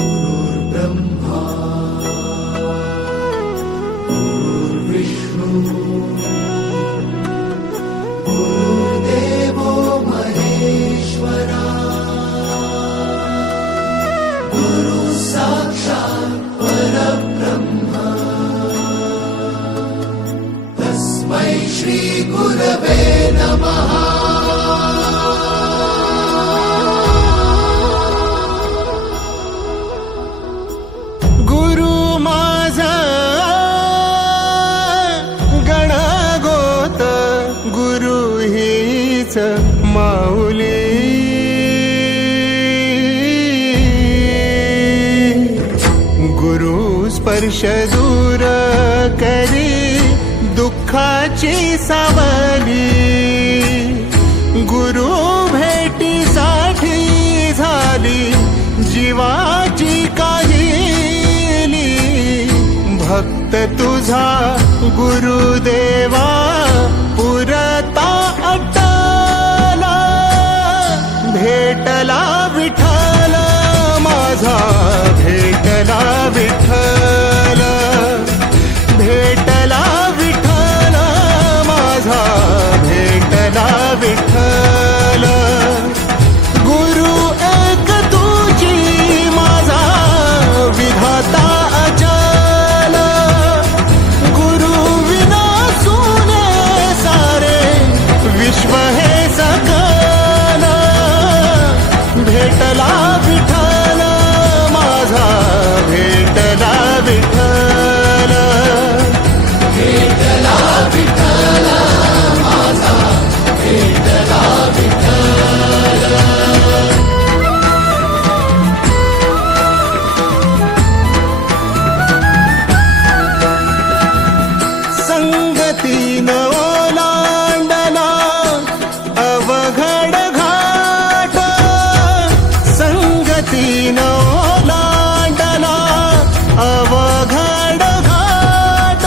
गुरुर्ब्रह्मा गुरुर्विष्णू गुरुर्देवो महेश्वरा गुरु साक्षात् परब्रह्म तस्मै श्री गुरवे नमः। माऊली गुरु स्पर्श दूर करी दुःखाची सावली गुरु भेटीसाठी झाली जीवाची काहिली भक्त तुझा गुरुदेवा पुरता भेटला विठ्ठल माझा भेटला विठ्ठल भेटला विठ्ठल माझा भेटला विठ्ठल गुरु एक तुझी माझा विधाता अचल गुरु विना सुने सारे विश्व हे सकल भेटला विठ्ठल माझा भेटला विठ्ठल भेटला विठ्ठल माझा भेटला विठ्ठल। संगतीन ओलांडला अवघड घाट संगतीन ओलांडला अवघड घाट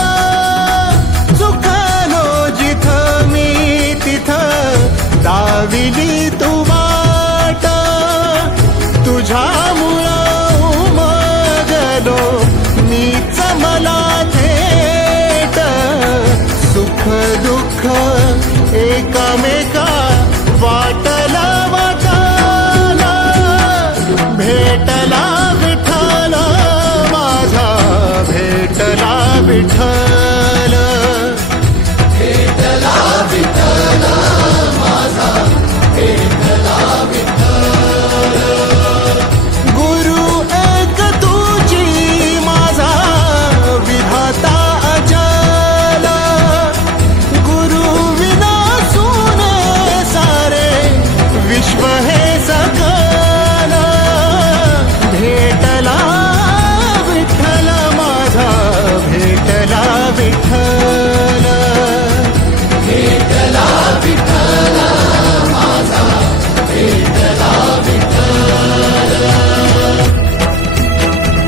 चुकलो जिथं मी तिथं दाविली तू वाट तुझ्यामुळं उमगलो मीच मला थेट सुख दुःख एकामेका